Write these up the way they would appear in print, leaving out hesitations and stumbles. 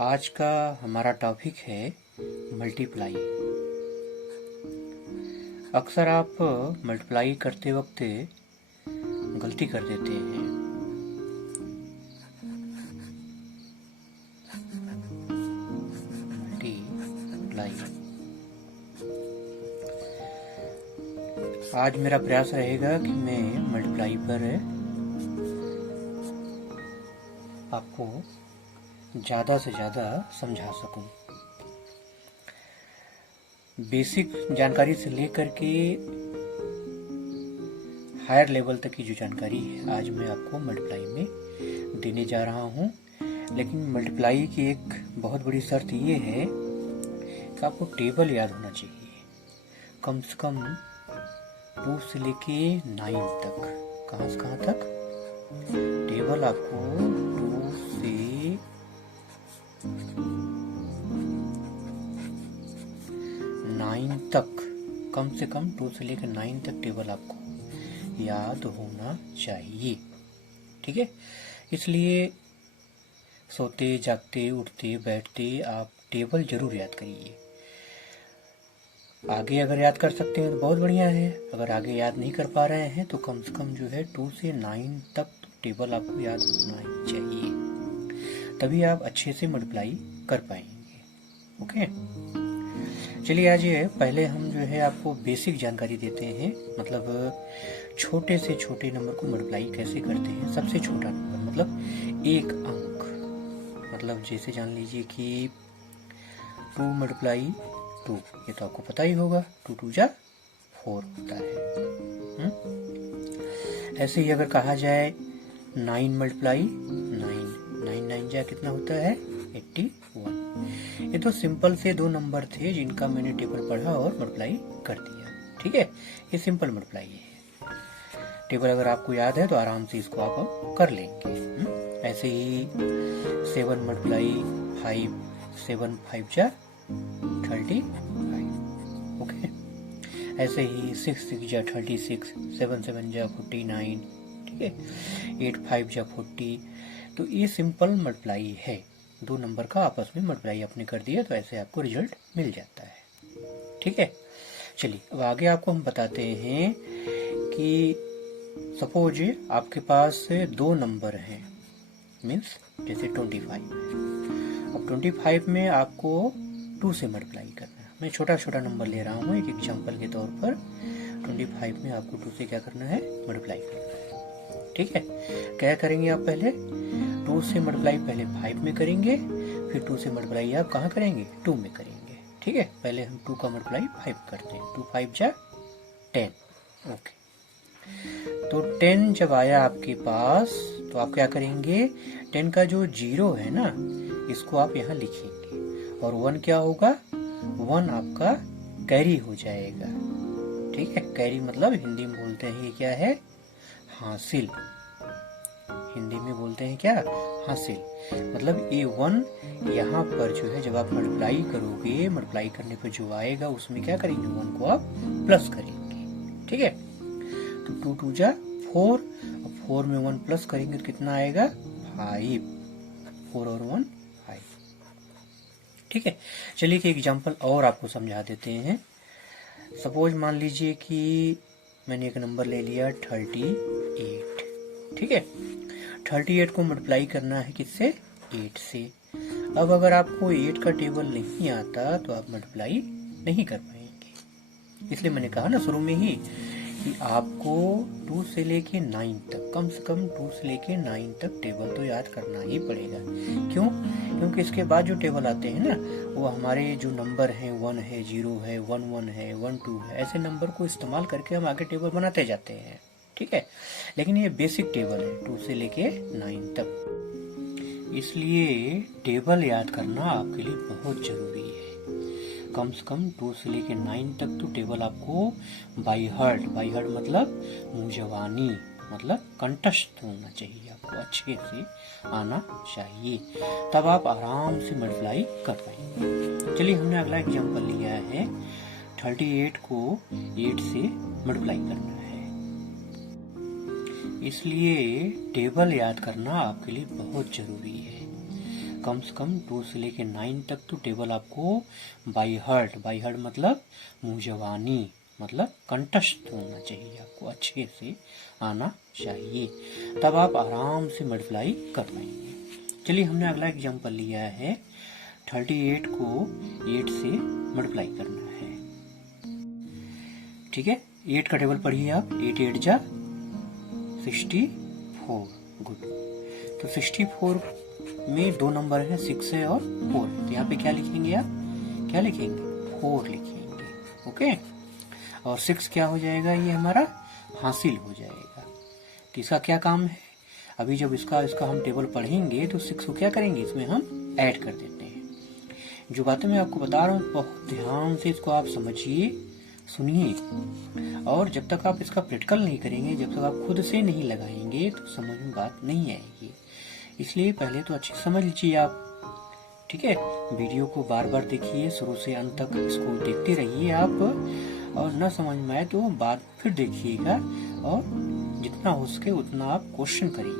आज का हमारा टॉपिक है मल्टीप्लाई। अक्सर आप मल्टीप्लाई करते वक्त गलती कर देते हैं। मल्टीप्लाई। आज मेरा प्रयास रहेगा कि मैं मल्टीप्लाई पर आपको ज़्यादा से ज़्यादा समझा सकूं। बेसिक जानकारी से लेकर के हायर लेवल तक की जो जानकारी है आज मैं आपको मल्टीप्लाई में देने जा रहा हूं। लेकिन मल्टीप्लाई की एक बहुत बड़ी शर्त ये है कि आपको टेबल याद होना चाहिए, कम से कम 2 से लेके 9 तक। कहाँ से कहाँ तक? टेबल आपको 2 से 9 तक, कम से कम 2 से लेकर 9 तक टेबल आपको याद होना चाहिए। ठीक है, इसलिए सोते जागते उठते बैठते आप टेबल जरूर याद करिए। आगे अगर याद कर सकते हैं तो बहुत बढ़िया है, अगर आगे याद नहीं कर पा रहे हैं तो कम से कम जो है 2 से 9 तक टेबल आपको याद होना ही चाहिए, तभी आप अच्छे से मल्टीप्लाई कर पाएंगे। ओके, चलिए आज पहले हम जो है आपको बेसिक जानकारी देते हैं, मतलब छोटे से छोटे नंबर को मल्टीप्लाई कैसे करते हैं। सबसे छोटा नंबर मतलब एक अंक, मतलब जैसे जान लीजिए कि 2 मल्टीप्लाई 2, ये तो आपको पता ही होगा, 2 2 जा 4 होता है। ऐसे ही अगर कहा जाए 9 मल्टीप्लाई 9, 9 9 जा कितना होता है? 81। ये तो सिंपल से 2 नंबर थे जिनका मैंने टेबल पढ़ा और मल्टीप्लाई कर दिया। ठीक है, ये सिंपल मल्टीप्लाई है। टेबल अगर आपको याद है तो आराम से इसको आप कर लेंगे। ऐसे ही 7 मल्टीप्लाई 5, 7 5 जा 35। ओके, ऐसे ही 6 6 जा 36, 7 7 जा 49। ठीक है, 8 5 जा 40। तो ये सिंपल मल्टीप्लाई है, 2 नंबर का आपस में मल्टीप्लाई आपने कर दिया तो ऐसे आपको रिजल्ट मिल जाता है। ठीक है, चलिए अब आगे आपको हम बताते हैं कि सपोज आपके पास 2 नंबर हैं, मीन्स जैसे 25 है। अब 25 में आपको 2 से मल्टीप्लाई करना है। मैं छोटा छोटा नंबर ले रहा हूँ एक एग्जांपल के तौर पर। 25 में आपको 2 से क्या करना है? मल्टीप्लाई करना है। ठीक है, क्या करेंगे आप? पहले 2 से मल्टीप्लाई पहले 5 में करेंगे, फिर 2 से मल्टीप्लाई आप कहाँ करेंगे? 2 में करेंगे। ठीक है, पहले हम 2 का मल्टीप्लाई 5 करते हैं। 2 5 जा 10। ओके, तो 10 जब आया आपके पास तो आप क्या करेंगे? 10 का जो 0 है ना, इसको आप यहाँ लिखेंगे और 1 क्या होगा? 1 आपका कैरी हो जाएगा। ठीक है, कैरी मतलब हिंदी में बोलते हैं ये क्या है? हासिल। हिंदी में बोलते हैं क्या? हासिल। मतलब ये 1 यहाँ पर जो है जब आप मल्टीप्लाई करोगे, मल्टीप्लाई करने पर जो आएगा उसमें क्या करेंगे? 1 को आप प्लस करेंगे। ठीक है, तो 2 2 जा 4, और 4 में 1 प्लस करेंगे तो कितना आएगा? 5। 4 और 1 5। ठीक है, चलिए एक एग्जांपल और आपको समझा देते हैं। सपोज मान लीजिए कि मैंने एक नंबर ले लिया 38। ठीक है, 38 को मल्टीप्लाई करना है किससे? 8 से। अब अगर आपको 8 का टेबल नहीं आता तो आप मल्टीप्लाई नहीं कर पाएंगे। इसलिए मैंने कहा ना शुरू में ही कि आपको 2 से लेके 9 तक, कम से कम 2 से लेके 9 तक टेबल तो याद करना ही पड़ेगा। क्यों? क्योंकि इसके बाद जो टेबल आते हैं ना, वो हमारे जो नंबर हैं 1 है, 0 है, 1 1 है, 1 2 है, ऐसे नंबर को इस्तेमाल करके हम आगे टेबल बनाते जाते हैं। ठीक है, लेकिन ये बेसिक टेबल है 2 से लेके 9 तक, इसलिए टेबल याद करना आपके लिए बहुत जरूरी है। कम से कम 2 से लेके 9 तक तो टेबल आपको बाई हार्ट मतलब मुंह जवानी, मतलब कंठस्थ होना चाहिए, आपको अच्छे से आना चाहिए, तब आप आराम से मल्टीप्लाई कर पाएंगे। चलिए हमने अगला एग्जांपल लिया है 38 को 8 से मल्टीप्लाई करना है। इसलिए टेबल याद करना आपके लिए बहुत जरूरी है। कम से कम 2 से लेके 9 तक तो टेबल आपको बाई हार्ट मतलब मुँह जवानी मतलब कंठस्थ होना चाहिए, आपको अच्छे से आना चाहिए, तब आप आराम से मल्टीप्लाई कर पाएंगे। चलिए हमने अगला एग्जाम्पल लिया है 38 को 8 से मल्टीप्लाई करना है। ठीक है, 8 का टेबल पढ़िए आप, 8 8 जा 64। गुड। तो 64 में दो नंबर है, 6 है और 4। तो यहाँ पे क्या लिखेंगे आप, क्या लिखेंगे, 4 लिखेंगे। ओके, और 6 क्या हो जाएगा, ये हमारा हासिल हो जाएगा। तो इसका क्या काम है, अभी जब इसका हम टेबल पढ़ेंगे तो 6 को क्या करेंगे, इसमें हम ऐड कर देते हैं। जो बातें मैं आपको बता रहा हूँ बहुत ध्यान से इसको आप समझिए, सुनिए, और जब तक आप इसका प्रैक्टिकल नहीं करेंगे, जब तक आप खुद से नहीं लगाएंगे तो समझ में बात नहीं आएगी। इसलिए पहले तो अच्छी समझ लीजिए आप। ठीक है, वीडियो को बार बार देखिए, शुरू से अंत तक इसको देखते रहिए आप, और न समझ में आए तो बात फिर देखिएगा, और जितना हो सके उतना आप क्वेश्चन करिए।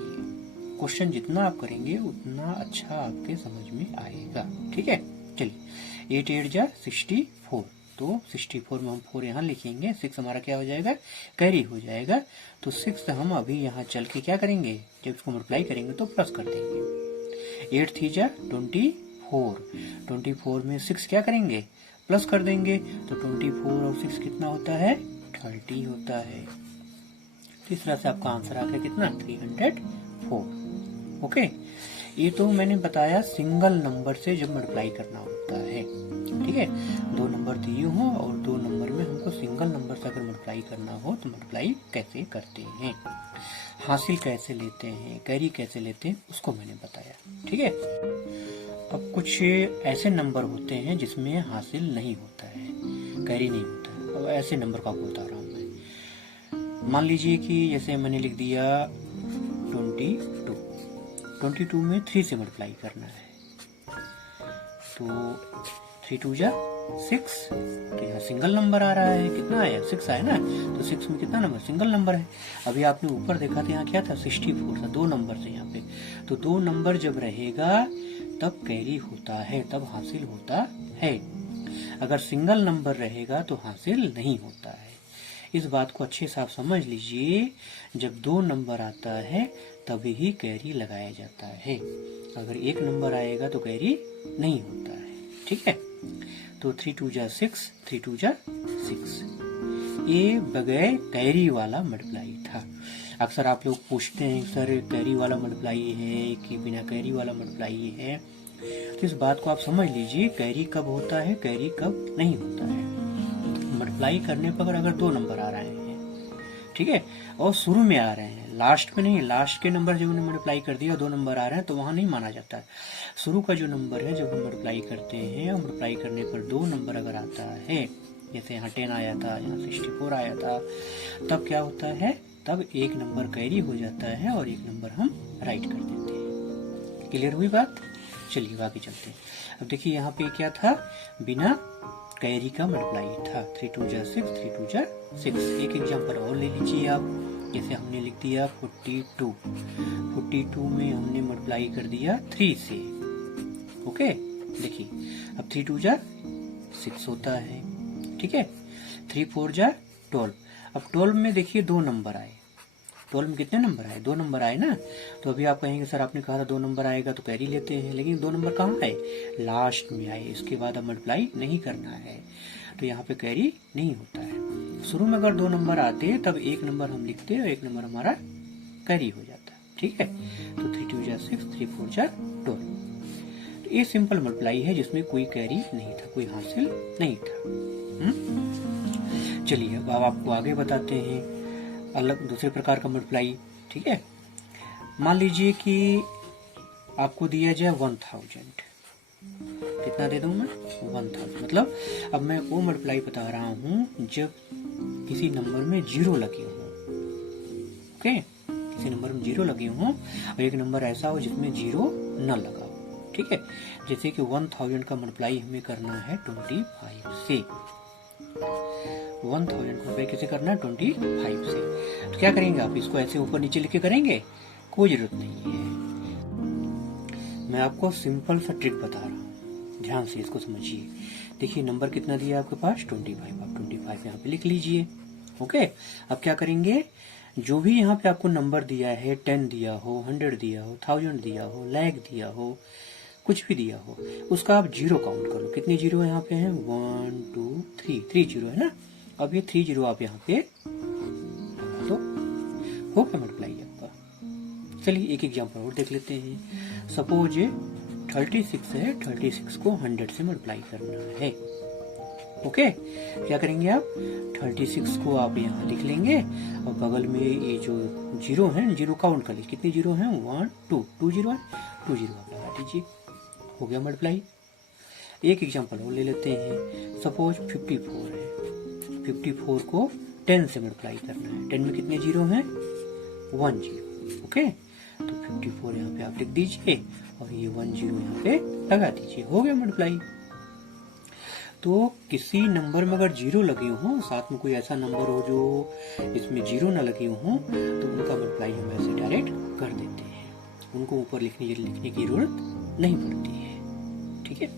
क्वेश्चन जितना आप करेंगे उतना अच्छा आपके समझ में आएगा। ठीक है, चलिए 8 8 जा 64। तो 64 में हम 4 यहाँ लिखेंगे, 6 हमारा क्या हो जाएगा, कैरी हो जाएगा। तो 6 हम अभी यहाँ चल के क्या करेंगे, जब इसको मल्टीप्लाई करेंगे तो प्लस कर देंगे। 8 3 जा 24, 24 में 6 क्या करेंगे, प्लस कर देंगे। तो 24 और 6 कितना होता है, 30 होता है। इस तरह से आपका आंसर आ गया कितना, 304। ओके, ये तो मैंने बताया सिंगल नंबर से जब मल्टीप्लाई करना होता है। ठीक है, दो नंबर दिए हो और दो नंबर में हमको सिंगल नंबर से अगर मल्टीप्लाई करना हो तो मल्टीप्लाई कैसे करते हैं, हासिल कैसे लेते हैं, कैरी कैसे लेते हैं, उसको मैंने बताया। ठीक है, अब कुछ ऐसे नंबर होते हैं जिसमें हासिल नहीं होता है, कैरी नहीं होता है। अब ऐसे नंबर का बता रहा हूँ मैं। मान लीजिए कि जैसे मैंने लिख दिया 22 में 3 से मल्टीप्लाई करना है। तो 3 2 जा 6, तो यहाँ सिंगल नंबर आ रहा है, कितना आया, 6 आया ना। तो 6 में कितना नंबर, सिंगल नंबर है। अभी आपने ऊपर देखा था यहाँ क्या था, 64 था, 2 नंबर थे यहाँ पे। तो 2 नंबर जब रहेगा तब कैरी होता है, तब हासिल होता है। अगर सिंगल नंबर रहेगा तो हासिल नहीं होता है। इस बात को अच्छे से आप समझ लीजिए, जब 2 नंबर आता है तभी ही कैरी लगाया जाता है। अगर 1 नंबर आएगा तो कैरी नहीं होता है। ठीक है, तो 3 2 जा 6, 3 2 जा 6, ये बगैर कैरी वाला मल्टीप्लाई था। अक्सर आप लोग पूछते हैं सर कैरी वाला मल्टीप्लाई है कि बिना कैरी वाला मल्टीप्लाई है। तो इस बात को आप समझ लीजिए, कैरी कब होता है, कैरी कब नहीं होता है। मल्टीप्लाई करने पर अगर 2 नंबर आ रहे हैं, ठीक है, और शुरू में आ रहे हैं, लास्ट में नहीं, लास्ट के नंबर जब उन्हें मल्टीप्लाई कर दिया 2 नंबर आ रहे हैं तो वहां नहीं माना जाता। शुरू का जो नंबर है जब हम मल्टीप्लाई करते हैं, और मल्टीप्लाई करने पर 2 नंबर अगर आता है, जैसे यहाँ 10 आया था, यहाँ 64 आया था, तब क्या होता है, तब 1 नंबर कैरी हो जाता है और 1 नंबर हम राइट कर देते हैं। क्लियर हुई बात? चलिए आगे चलते हैं। अब देखिए यहाँ पे क्या था, बिना कैरी का मल्टीप्लाई था, 3 2 जा 6, 3 2 जा 6। एक एग्जांपल और ले लीजिए आप, जैसे हमने लिख दिया 42 में हमने मल्टीप्लाई कर दिया 3 से। ओके, देखिए अब 3 2 जा 6 होता है। ठीक है, 3 4 जा 12। अब 12 में देखिए 2 नंबर आए, 12 में कितने नंबर आए, 2 नंबर आए ना। तो अभी आप कहेंगे सर आपने कहा था 2 नंबर आएगा तो कैरी लेते हैं, लेकिन 2 नंबर कहाँ आए, लास्ट में आए, इसके बाद अब मल्टीप्लाई नहीं करना है, तो यहाँ पे कैरी नहीं होता है। शुरू में अगर 2 नंबर आते तब 1 नंबर हम लिखते और 1 नंबर हमारा कैरी हो जाता। ठीक है, तो 3 2 जा 6, 3 4 जा 12। तो ये सिंपल मल्टीप्लाई है जिसमें कोई कैरी नहीं था, कोई हासिल नहीं था। चलिए अब आपको आगे बताते हैं अलग दूसरे प्रकार का मल्टीप्लाई। ठीक है, मान लीजिए कि आपको दिया जाए 1000, कितना दे दूं मैं, 1000। मतलब अब मैं वो मल्टीप्लाई बता रहा हूं जब किसी नंबर में 0 लगे हो। ओके, किसी नंबर में 0 लगे हो और एक नंबर ऐसा हो जिसमें 0 न लगा हो। ठीक है, जैसे कि 1000 का मल्टीप्लाई हमें करना है 25 से। 1000 को कैसे करना है, 25 से। तो क्या करेंगे आप, इसको ऐसे ऊपर नीचे लिख के करेंगे, कोई जरूरत नहीं है। मैं आपको सिंपल सा ट्रिक बता रहा हूँ, ध्यान से इसको समझिए। देखिए नंबर कितना दिया आपके पास 25, आप 25 यहाँ पे लिख लीजिए। ओके, अब क्या करेंगे, जो भी यहाँ पे आपको नंबर दिया है, 10 दिया हो, 100 दिया हो, 1000 दिया हो, लाख दिया हो, कुछ भी दिया हो, उसका आप जीरो काउंट करो। कितने जीरो यहाँ पे हैं, 1 2 3, 3 जीरो है ना। अब ये 3 जीरो आप यहाँ पे तो हो गया मल्टीप्लाई आपका। चलिए एक एग्जाम्पल और देख लेते हैं। सपोज 36 है, 36 को 100 से मल्टीप्लाई करना है। ओके, क्या करेंगे आप, 36 को आप यहाँ लिख लेंगे और बगल में ये जो जीरो है, जीरो काउंट कर लीजिए। कितने जीरो हैं, 1 2, 2 जीरो है, 2 जीरो आप लगा दीजिए, हो गया मल्टीप्लाई। एक एग्जांपल और ले लेते हैं। सपोज 54 है, 54 को 10 से मल्टीप्लाई करना है। 10 में कितने जीरो हैं, 1 जीरो। ओके, तो 54 यहाँ पे आप लिख दीजिए और ये 1 जीरो यहाँ पे लगा दीजिए, हो गया मल्टीप्लाई। तो किसी नंबर में अगर जीरो लगे हो, साथ में कोई ऐसा नंबर हो जो इसमें जीरो ना लगे हो, तो उनका मल्टीप्लाई हम ऐसे डायरेक्ट कर देते हैं, उनको ऊपर लिखने की जरूरत नहीं पड़ती है। ठीक है,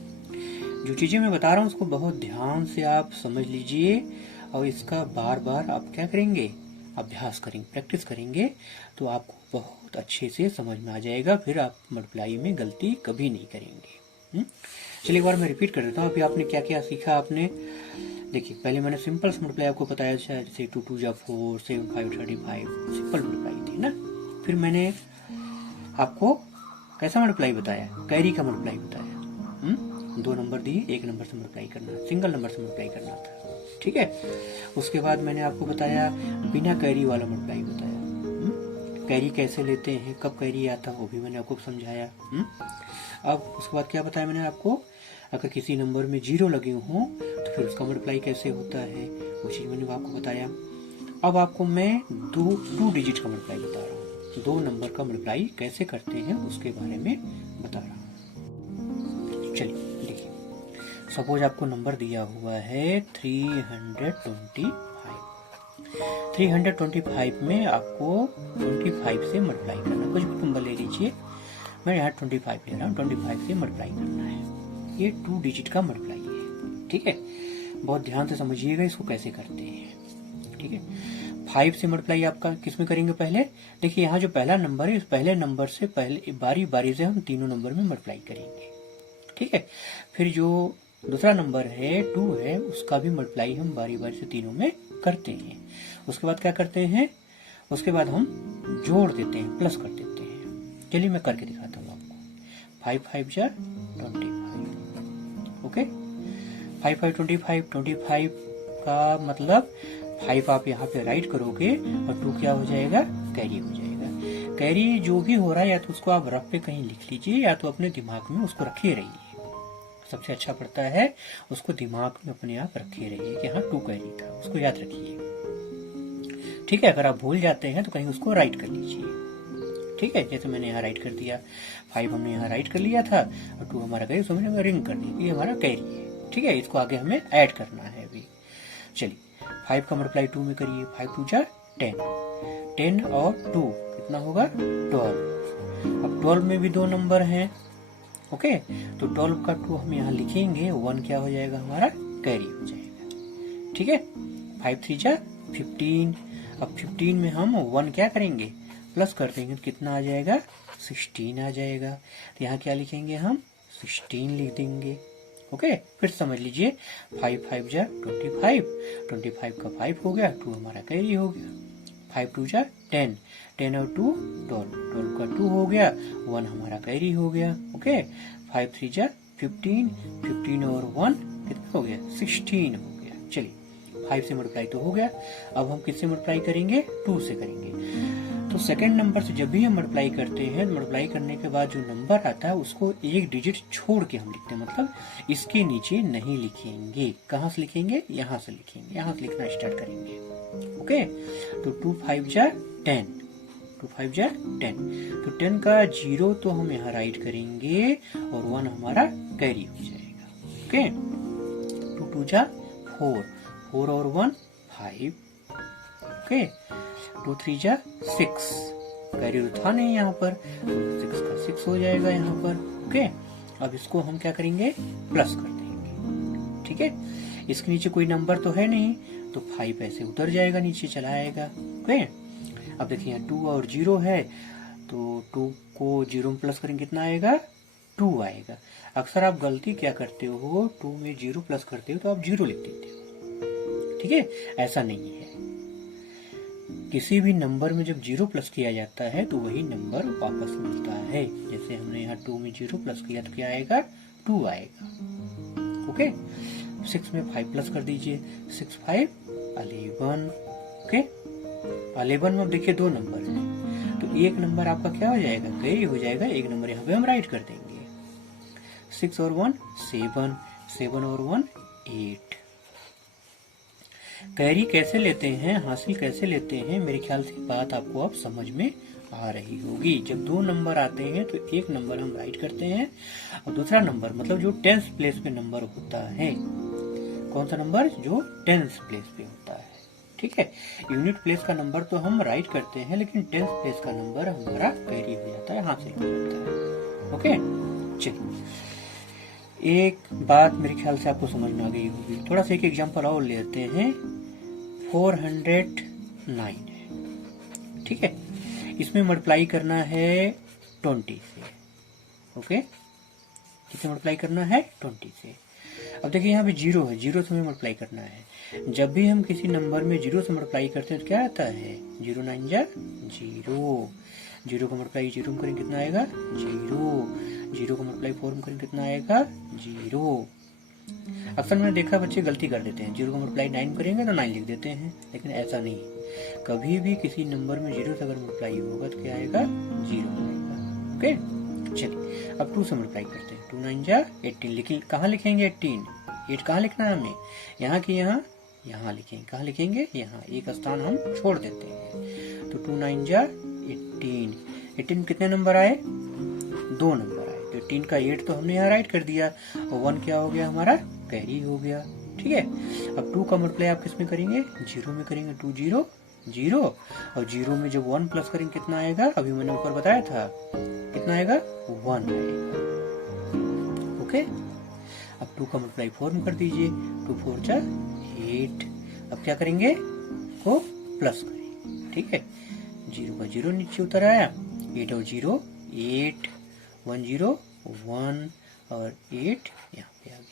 जो चीजें मैं बता रहा हूँ उसको बहुत ध्यान से आप समझ लीजिए और इसका बार बार आप क्या करेंगे, अभ्यास करेंगे, प्रैक्टिस करेंगे, तो आपको बहुत अच्छे से समझ में आ जाएगा। फिर आप मल्टीप्लाई में गलती कभी नहीं करेंगे। चलिए एक बार मैं रिपीट कर देता हूँ। अभी आपने क्या क्या सीखा आपने, देखिए पहले मैंने सिंपल मल्टीप्लाई आपको बताया, जैसे 2 2 जा 4, 7 5 35, सिंपल मल्टीप्लाई थी ना। फिर मैंने आपको कैसा मल्टीप्लाई बताया, कैरी का मल्टीप्लाई बताया। 2 नंबर दिए, एक नंबर से मल्टीप्लाई करना, सिंगल नंबर से मल्टीप्लाई करना था। ठीक है, उसके बाद मैंने आपको बताया बिना कैरी वाला मल्टीप्लाई बताया। कैरी कैसे लेते हैं, कब कैरी आता है वो भी मैंने आपको समझाया। अब उसके बाद क्या बताया मैंने आपको, अगर किसी नंबर में जीरो लगे हों तो फिर उसका मल्टीप्लाई कैसे होता है, वो चीज मैंने आपको बताया। अब आपको मैं 2 डिजिट का मल्टीप्लाई बता रहा हूँ, 2 नंबर का मल्टीप्लाई कैसे करते हैं उसके बारे में बता रहा हूँ। चलिए देखिए, सपोज आपको नंबर दिया हुआ है 325। 325 में आपको 25 से मल्टीप्लाई करना, कुछ भी नंबर ले लीजिए, मैं यहाँ 25 ले रहा हूँ, 25 से मल्टीप्लाई करना है। ये 2 डिजिट का मल्टीप्लाई है। ठीक है, बहुत ध्यान से समझिएगा इसको कैसे करते हैं। ठीक है, 5 से मल्टीप्लाई आपका किस में करेंगे, पहले देखिए यहाँ जो पहला नंबर है, इस पहले नंबर से पहले बारी बारी से हम तीनों नंबर में मल्टीप्लाई करेंगे। ठीक है, फिर जो दूसरा नंबर है 2 है, उसका भी मल्टीप्लाई हम बारी बारी से तीनों में करते हैं। उसके बाद क्या करते हैं, उसके बाद हम जोड़ देते हैं, प्लस कर देते हैं। चलिए मैं करके दिखाता हूँ आपको। 5 5 जा 25। ओके, 5 5 25, 25 का मतलब 5 आप यहाँ पे राइट करोगे और 2 क्या हो जाएगा, कैरी हो जाएगा। कैरी जो भी हो रहा है, या तो उसको आप रफ पे कहीं लिख लीजिए या तो अपने दिमाग में उसको रखे रहिए। सबसे अच्छा पड़ता है उसको दिमाग में अपने आप रखे रहिए कि हाँ 2 कैरी था, उसको याद रखिए। ठीक है, अगर आप भूल जाते हैं तो कहीं उसको राइट कर लीजिए। ठीक है, जैसे मैंने यहाँ राइट कर दिया, 5 हमने यहाँ राइट कर लिया था और 2 हमारा कैरी, उसको मैंने रिंग कर दी, ये हमारा कैरी है। ठीक है, इसको आगे हमें ऐड करना है अभी। चलिए 5 का मल्टीप्लाई 2 में करिए, 5 2 जा 10, 10 और 2 कितना होगा, 12। अब 12 में भी 2 नंबर हैं। ओके, तो 12 का 2 हम यहाँ लिखेंगे, 1 क्या हो जाएगा, हमारा कैरी हो जाएगा। ठीक है, 5 3 जा 15। अब 15 में हम 1 क्या करेंगे, प्लस कर देंगे, तो कितना आ जाएगा, 16 आ जाएगा। तो यहाँ क्या लिखेंगे हम, 16 लिख देंगे। ओके, फिर समझ लीजिए 5 5 जा 25, 25 का 5 हो गया, 2 हमारा कैरी हो गया। 5 2 जा 10, 10 और 2 12, 12 का 2 हो गया, 1 हमारा कैरी हो गया। ओके, 5 3 जा 15, 15 और 1 कितना हो गया, 16 हो गया। चलिए 5 से मल्टीप्लाई तो हो गया, अब हम किससे मल्टीप्लाई करेंगे, 2 से करेंगे। तो सेकंड नंबर से जब भी हम मल्टीप्लाई करते हैं, मल्टीप्लाई करने के बाद जो नंबर आता है उसको एक डिजिट छोड़ के हम लिखते हैं, मतलब इसके नीचे नहीं लिखेंगे। कहाँ से लिखेंगे, यहाँ से लिखेंगे, यहाँ से लिखना स्टार्ट करेंगे। ओके, तो 2 5 जा 10, 2 5 जा 10, तो 10 का 0 तो हम यहाँ राइट करेंगे और 1 हमारा कैरी हो जाएगा। ओके, 2 2 जा 4, 4 और 1 5। ओके, 2 3 जा 6, कैरी तो था नहीं यहाँ पर, तो 6 का 6 हो जाएगा यहाँ पर। ओके, अब इसको हम क्या करेंगे, प्लस कर देंगे। ठीक है, इसके नीचे कोई नंबर तो है नहीं, तो 5 ऐसे उतर जाएगा, नीचे चला आएगा। ओके, अब देखिए यहाँ 2 और 0 है, तो 2 को 0 में प्लस करेंगे कितना आएगा, 2 आएगा। अक्सर आप गलती क्या करते हो, 2 में 0 प्लस करते हो तो आप 0 लिख देते हो। ठीक है, ऐसा नहीं है। किसी भी नंबर में जब 0 प्लस किया जाता है तो वही नंबर वापस मिलता है। जैसे हमने यहाँ 2 में 0 प्लस किया तो क्या आएगा, 2 आएगा। ओके, 6 में 5 प्लस कर दीजिए, 6 5 11। ओके, 11 में अब देखिए 2 नंबर है, तो एक नंबर आपका क्या हो जाएगा, कैरी हो जाएगा। एक नंबर यहाँ पे हम राइट कर देंगे। 6 और 1 7, 7 और 1 8। कैरी कैसे लेते हैं, हासिल कैसे लेते हैं, मेरे ख्याल से बात आपको अब समझ में आ रही होगी। जब 2 नंबर आते हैं तो एक नंबर हम राइट करते हैं और दूसरा नंबर मतलब जो 10th प्लेस पे नंबर होता है, कौन सा नंबर, जो 10th प्लेस पे होता है। ठीक है, यूनिट प्लेस का नंबर तो हम राइट करते हैं, लेकिन 10th प्लेस का नंबर हमारा कैरी हो जाता है, हासिल हो जाता है। ओके, चलिए एक बात मेरे ख्याल से आपको समझ में आ गई होगी। थोड़ा सा एक एग्जांपल और लेते हैं। 409 है। ठीक है, इसमें मल्टीप्लाई करना है 20 से। ओके, किसे मल्टीप्लाई करना है, 20 से। अब देखिए यहाँ पे 0 है, 0 से हमें मल्टीप्लाई करना है। जब भी हम किसी नंबर में 0 से मल्टीप्लाई करते हैं तो क्या आता है, 0 9 जा 0। 0 को मल्टीप्लाई 0 में करेंगे कितना आएगा, 0। 0 को मल्टीप्लाई 4 में करेंगे कितना आएगा, 0। अक्सर मैंने देखा बच्चे गलती कर देते हैं, 0 को मल्टीप्लाई 9 करेंगे तो 9 लिख देते हैं, लेकिन ऐसा नहीं। कभी भी किसी नंबर में 0 से अगर मल्टीप्लाई होगा तो क्या आएगा, 0 आएगा। ओके, चलिए अब 2 से मल्टीप्लाई करते हैं। 2 9 जा 18। लेकिन कहाँ लिखेंगे 18, 8 कहाँ लिखना है हमें, यहाँ की यहाँ, यहाँ लिखेंगे। कहाँ लिखेंगे, यहाँ, एक स्थान हम छोड़ देते हैं। तो 2 9 जा 18। 18 में कितने नंबर आए, 2 नंबर आए। तो 18 का 8 तो हमने यहाँ राइट कर दिया, और 1 क्या हो गया हमारा, कैरी हो गया। ठीक है, अब 2 का मल्टीप्लाई आप किस में करेंगे, 0 में करेंगे। 2 0 0, और 0 में जब 1 प्लस करेंगे कितना आएगा, अभी मैंने ऊपर बताया था, कितना आएगा, 1 आएगा। ओके, अब 2 का मल्टीप्लाई 4 में कर दीजिए। 2 4 जा 8। अब क्या करेंगे, को प्लस करेंगे। ठीक है, 0 का 0 नीचे उतर आया, 8 और 0 8, 1 0 1 और 8 यहाँ पे आ गया।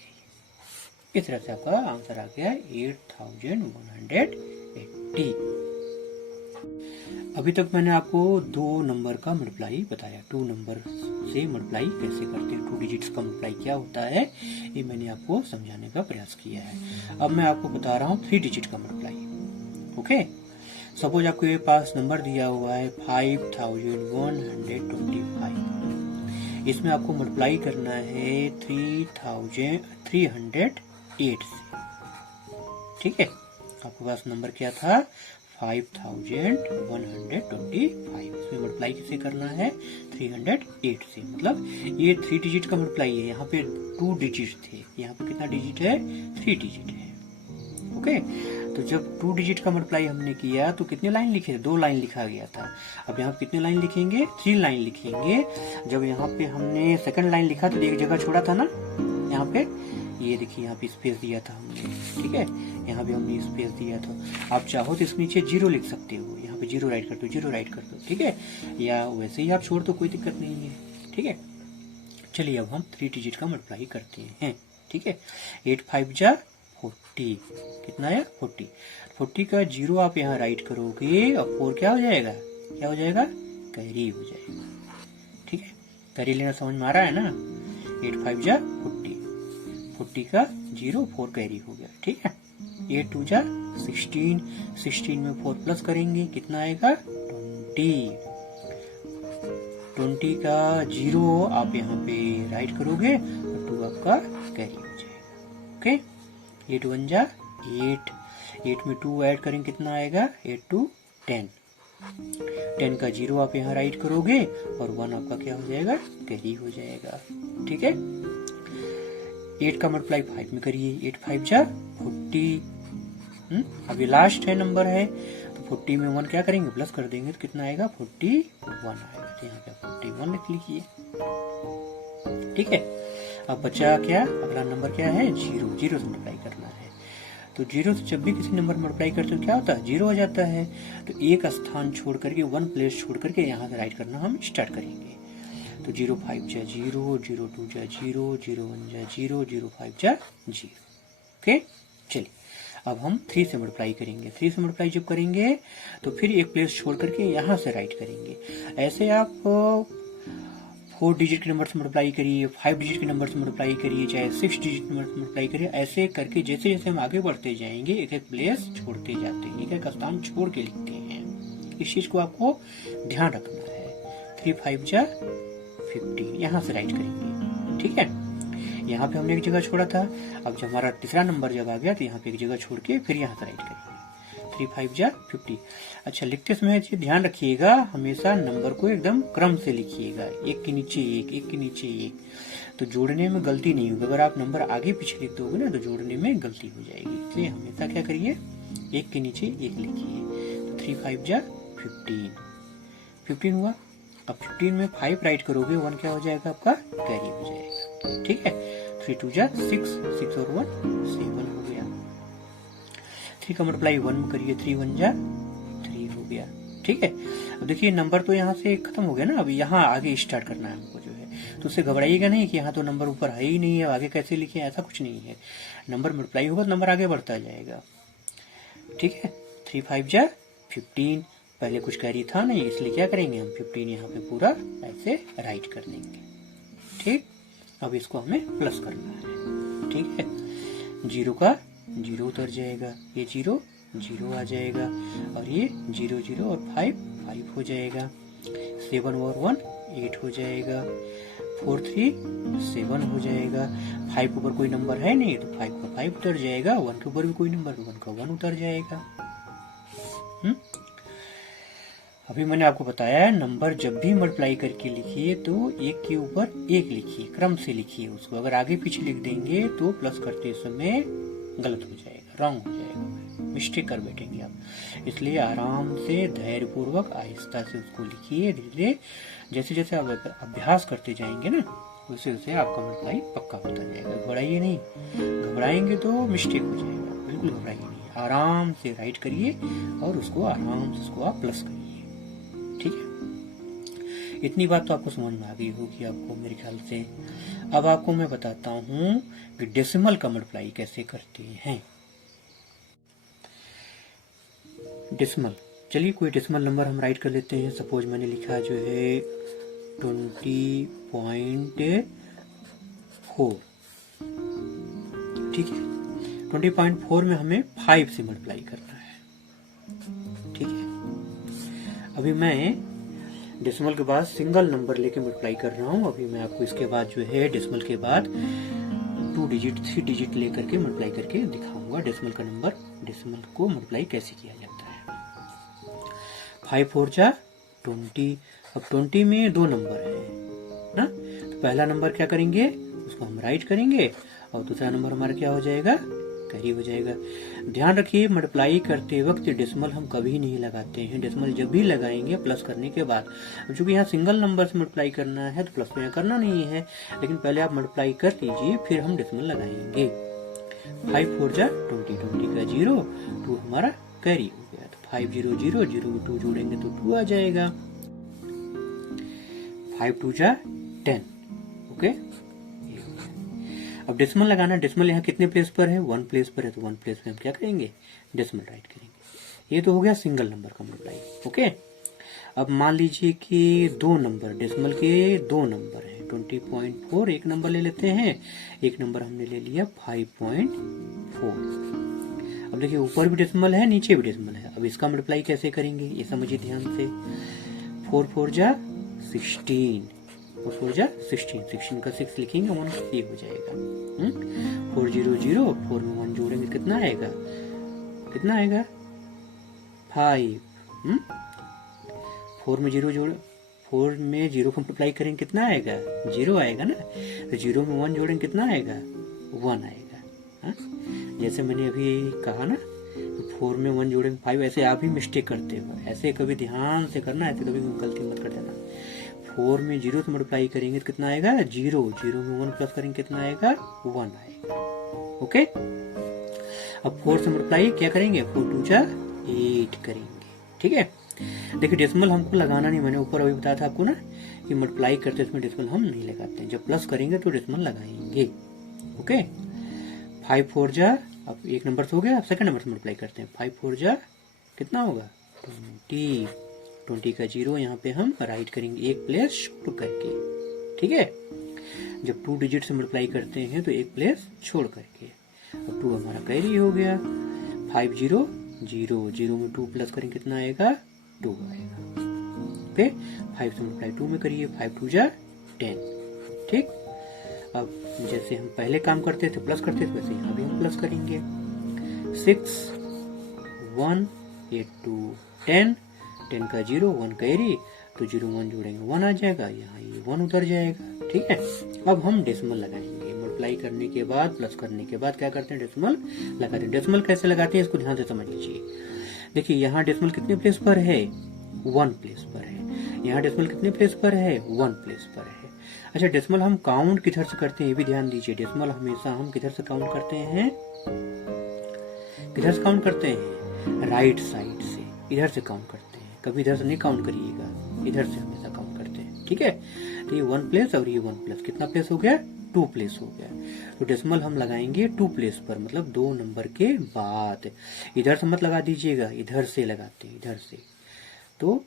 इस तरह से आपका आंसर आ गया 8180। अभी तक मैंने आपको 2 नंबर का मल्टीप्लाई बताया। 2 नंबर से मल्टीप्लाई कैसे करते हैं, 2 डिजिट्स का मल्टीप्लाई क्या होता है, ये मैंने आपको समझाने का प्रयास किया है। अब मैं आपको बता रहा हूँ 3 डिजिट का मल्टीप्लाई। ओके, सपोज आपको ये पास नंबर दिया हुआ है 5125। इसमें आपको मल्टीप्लाई करना है 3308 से। ठीक है, आपके पास नंबर क्या था, 5125। इसमें मल्टीप्लाई किसे करना है, 308 से। मतलब ये 3 डिजिट का मल्टीप्लाई है। यहाँ पे 2 डिजिट थे, यहाँ पे कितना डिजिट है, 3 डिजिट है। ओके, तो जब 2 डिजिट का मल्टीप्लाई हमने किया तो कितने लाइन लिखे थे, 2 लाइन लिखा गया था। अब यहाँ पे कितने लाइन लिखेंगे, 3 लाइन लिखेंगे। जब यहाँ पे हमने सेकंड लाइन लिखा तो एक जगह छोड़ा था ना, यहाँ पे ये देखिए, यहाँ पे स्पेस दिया था हमने। ठीक है, यहाँ पे हमने स्पेस दिया था। आप चाहो तो इसके नीचे 0 लिख सकते हो, यहाँ पे 0 राइट कर दो, 0 राइट कर दो। ठीक है, या वैसे ही आप छोड़ दो, कोई दिक्कत नहीं है। ठीक है, चलिए अब हम 3 डिजिट का मल्टीप्लाई करते हैं। ठीक है, 8 5 जा 40, कितना है 40। 40 का 0 आप यहाँ राइट करोगे और 4 क्या हो जाएगा, क्या हो जाएगा, कैरी हो जाएगा। ठीक है, कैरी लेना समझ में आ रहा है ना। 8 5 जा 40, 40 का 0 4 कैरी हो गया। ठीक है, 8 2 जा 16, 16 में 4 प्लस करेंगे कितना आएगा, 20। 20 का 0 आप यहाँ पे राइट करोगे और 2 आपका कैरी हो जाएगा। ओके, 8 1 जा 8, 8 में 2 ऐड करेंगे कितना आएगा, 8 2 10। 10 का 0 आप यहाँ राइट करोगे और 1 आपका क्या हो जाएगा, कैरी हो जाएगा। ठीक है, 8 का मल्टीप्लाई 5 में करिए। 8 5 जा 40। अभी लास्ट है नंबर है, तो 40 में 1 क्या करेंगे, प्लस कर देंगे तो कितना आएगा, 41 आएगा। तो यहाँ पे 41 लिख लीजिए। ठीक है, अब बचा क्या, अगला नंबर क्या है, 0। 0 से मल्टीप्लाई करना है। तो 0 से जब भी किसी नंबर मल्टीप्लाई करते हो क्या होता है, 0 आ जाता है। तो एक स्थान छोड़ करके, 1 प्लेस छोड़ करके यहाँ से राइट करना हम स्टार्ट करेंगे। तो 0 5 जा 0, 0 2 जा 0, 0 1 जा 0, 0 5 जा 0। ओके, चलिए अब हम 3 से मल्टीप्लाई करेंगे। 3 से मल्टीप्लाई जब करेंगे तो फिर एक प्लेस छोड़ करके यहाँ से राइट करेंगे। ऐसे आप 4 डिजिट के नंबर से मल्टीप्लाई करिए, 5 डिजिट के नंबर से मल्टीप्लाई करिए, चाहे 6 डिजिट के नंबर से मल्टीप्लाई करिए। ऐसे करके जैसे जैसे हम आगे बढ़ते जाएंगे एक एक प्लेस छोड़ते जाते हैं, एक एक स्थान छोड़ के लिखते हैं। इस चीज को आपको ध्यान रखना है। 3 5 जा 50, यहाँ से राइट करेंगे। ठीक है, यहाँ पे हमने एक जगह छोड़ा था। अब जब हमारा तीसरा नंबर जब आ गया तो यहाँ पे एक जगह छोड़ के फिर यहाँ से राइट करेंगे। 3 5 जा 50। अच्छा, लिखते समय ध्यान रखिएगा, हमेशा नंबर को एकदम क्रम से लिखिएगा, एक के नीचे एक, एक के नीचे एक, तो जोड़ने में गलती नहीं होगी। अगर आप नंबर आगे पीछे लिख दोगे ना तो जोड़ने में गलती हो जाएगी। इसलिए हमेशा क्या करिए, एक के नीचे एक लिखिए। तो 3 5 जा 15, 15 हुआ। अब 15 में 5 राइट करोगे, 1 क्या हो जाएगा, आपका कैरी हो जाएगा। ठीक है, 3 2 जा 6, 6 और 1 7 हो गया। 3 का मल्टीप्लाई 1 में करिए, 3 1 जा 3 हो गया। ठीक है, अब देखिए नंबर तो यहाँ से खत्म हो गया ना, अब यहाँ आगे स्टार्ट करना है हमको जो है। तो उससे घबराइएगा नहीं कि यहाँ तो नंबर ऊपर है ही नहीं है, आगे कैसे लिखे, ऐसा कुछ नहीं है। नंबर मल्टीप्लाई होगा तो नंबर आगे बढ़ता जाएगा। ठीक है, 3 5 जा 15, पहले कुछ कैरी था नहीं, इसलिए क्या करेंगे हम 15 यहाँ पे पूरा ऐसे राइट कर देंगे। ठीक, अब इसको हमें प्लस करना है। ठीक है, 0 का 0 उतर जाएगा, ये 0 0 आ जाएगा, और ये 0 0 और 5 5 हो जाएगा। 7 और 1 8 हो जाएगा। 4 3 7 हो जाएगा। 5 के ऊपर कोई नंबर है नहीं तो 5 का 5 उतर जाएगा। 1 के ऊपर भी कोई नंबर, 1 का 1 उतर जाएगा। अभी मैंने आपको बताया है, नंबर जब भी मल्टीप्लाई करके लिखिए तो एक के ऊपर एक लिखिए, क्रम से लिखिए उसको। अगर आगे पीछे लिख देंगे तो प्लस करते समय गलत हो जाएगा, रॉन्ग हो जाएगा, मिस्टेक कर बैठेंगे आप। इसलिए आराम से, धैर्यपूर्वक, आहिस्ता से उसको लिखिए। धीरे धीरे जैसे जैसे आप अभ्यास करते जाएंगे ना, वैसे वैसे आपका मल्टीप्लाई पक्का होता जाएगा। घबराइए नहीं, घबराएंगे तो मिस्टेक हो जाएगा। बिल्कुल घबराइए नहीं, आराम से राइट करिए और उसको आराम से उसको आप प्लस करिए। ठीक है, इतनी बात तो आपको समझ में आ गई होगी आपको मेरे ख्याल से। अब आपको मैं बताता हूं कि डेसिमल का मल्टीप्लाई कैसे करते हैं। डेसिमल, चलिए कोई डेसिमल नंबर हम राइट कर लेते हैं। सपोज मैंने लिखा जो है 20.4। ठीक है, 20.4 में हमें 5 से मल्टीप्लाई करना है। ठीक है, अभी मैं डेसिमल के बाद सिंगल नंबर लेके मल्टीप्लाई कर रहा हूँ। अभी मैं आपको इसके बाद जो है डेसिमल के बाद 2 डिजिट 3 डिजिट लेकर के मल्टीप्लाई करके दिखाऊंगा डेसिमल का नंबर, डेसिमल को मल्टीप्लाई कैसे किया जाता है। 5 4 जा 20। अब 20 में 2 नंबर है ना, तो पहला नंबर क्या करेंगे, उसको हम राइट करेंगे, और दूसरा नंबर हमारा क्या हो जाएगा, कैरी हो जाएगा। ध्यान रखिए, मल्टीप्लाई करते वक्त डेसिमल हम कभी नहीं लगाते हैं। डेसिमल जब भी लगाएंगे प्लस करने के बाद। चूंकि यहाँ सिंगल नंबर से मल्टीप्लाई करना है तो प्लस तो यहाँ करना नहीं है, लेकिन पहले आप मल्टीप्लाई कर लीजिए फिर हम डेसिमल लगाएंगे। 5 4 जा 20, 20 का 0, 2 हमारा कैरी हो गया। तो 5 0 0 0 2 जोड़ेंगे तो 2 आ जाएगा। 5 2 जा 10। ओके, अब डेसिमल लगाना। डेसिमल यहाँ कितने प्लेस पर है, 1 प्लेस पर है, तो 1 प्लेस पे हम क्या करेंगे, डेसिमल राइट करेंगे। ये तो हो गया सिंगल नंबर का मल्टीप्लाई। ओके, अब मान लीजिए कि 2 नंबर, डेसिमल के 2 नंबर हैं। 20.4 एक नंबर ले लेते हैं, एक नंबर हमने ले लिया 5.4। अब देखिए ऊपर भी डेसिमल है, नीचे भी डेसिमल है। अब इसका मल्टीप्लाई कैसे करेंगे ये समझिए ध्यान से। 4 4 जा 16, 4 4 जा 16, 16 का 6 लिखेंगे, 1 का 3 हो जाएगा। 4 0 0, 4 में 1 जोड़ेंगे कितना आएगा, कितना आएगा 5। 4 में 0 जोड़, 4 में 0 को मल्टीप्लाई करेंगे कितना आएगा, 0 आएगा ना। तो 0 में 1 जोड़ेंगे कितना आएगा, 1 आएगा। जैसे मैंने अभी कहा ना 4 में 1 जोड़ेंगे 5। ऐसे आप ही मिस्टेक करते हो, ऐसे कभी ध्यान से करना, ऐसे कभी गलती मत कर देना। 4 में 0 से मल्टीप्लाई करेंगे तो कितना आएगा 0, 0 में 1 प्लस करेंगे कितना आएगा 1 आएगा। ओके, अब 4 से मल्टीप्लाई क्या करेंगे, 4 2 जा 8 करेंगे। ठीक है, देखिए डेसिमल हमको लगाना नहीं, मैंने ऊपर अभी बताया था आपको ना कि मल्टीप्लाई करते इसमें डेसिमल हम नहीं लगाते हैं, जब प्लस करेंगे तो डेसिमल लगाएंगे। ओके, 5 4 जा, अब एक नंबर से हो गया, अब सेकंड नंबर से मल्टीप्लाई करते हैं। 5 4 जा कितना होगा 20, 20 का 0 यहाँ पे हम राइट करेंगे एक प्लेस छोड़ करके। ठीक है, जब 2 डिजिट से मल्टीप्लाई करते हैं तो एक प्लेस छोड़ करके। अब 2 हमारा कैरी हो गया। 5 0 0, 0 में 2 प्लस करेंगे कितना आएगा 2 आएगा। ओके, 5 से मल्टीप्लाई 2 में करिए, 5 2 जा 10। ठीक, अब जैसे हम पहले काम करते थे प्लस करते थे वैसे यहाँ भी हम प्लस करेंगे। 6 1 8 2 10, 10 का 0 1 कैरी, तो 0 1 जोड़ेंगे 1 आ जाएगा, यहाँ ये 1 उतर जाएगा। ठीक है, अब हम डेसिमल लगाएंगे। मल्टीप्लाई करने के बाद प्लस करने के बाद क्या करते हैं, डेसिमल लगाते हैं। डेसिमल कैसे लगाते हैं इसको ध्यान से समझ लीजिए। देखिए यहाँ डेसिमल कितने प्लेस पर है 1 प्लेस पर है, यहाँ डेसिमल कितने प्लेस पर है 1 प्लेस पर है। अच्छा, डेसिमल हम काउंट किधर से करते हैं ये भी ध्यान दीजिए। डेसिमल हमेशा हम किधर से काउंट करते हैं, किधर से काउंट करते हैं, राइट साइड से, इधर से काउंट करते हैं। कभी इधर से नहीं काउंट करिएगा, इधर से हमेशा काउंट करते हैं। ठीक है, तो ये 1 प्लेस और ये 1 प्लेस कितना प्लेस हो गया 2 प्लेस हो गया। तो डेसिमल हम लगाएंगे 2 प्लेस पर, मतलब 2 नंबर के बाद। इधर से मत लगा दीजिएगा, इधर से लगाते हैं, इधर से। तो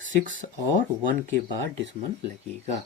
6 और 1 के बाद डेसिमल लगेगा।